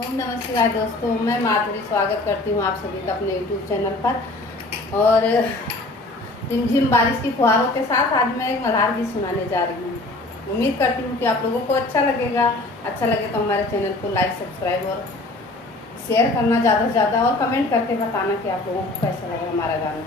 ओम नमस्कार दोस्तों, मैं माधुरी स्वागत करती हूँ आप सभी का अपने यूट्यूब चैनल पर। और रिमझिम बारिश की फुहारों के साथ आज मैं एक मल्हार गीत सुनाने जा रही हूँ। उम्मीद करती हूँ कि आप लोगों को अच्छा लगेगा। अच्छा लगे तो हमारे चैनल को लाइक, सब्सक्राइब और शेयर करना ज़्यादा से ज़्यादा, और कमेंट करके बताना कि आप लोगों को कैसा लगा हमारा गाना।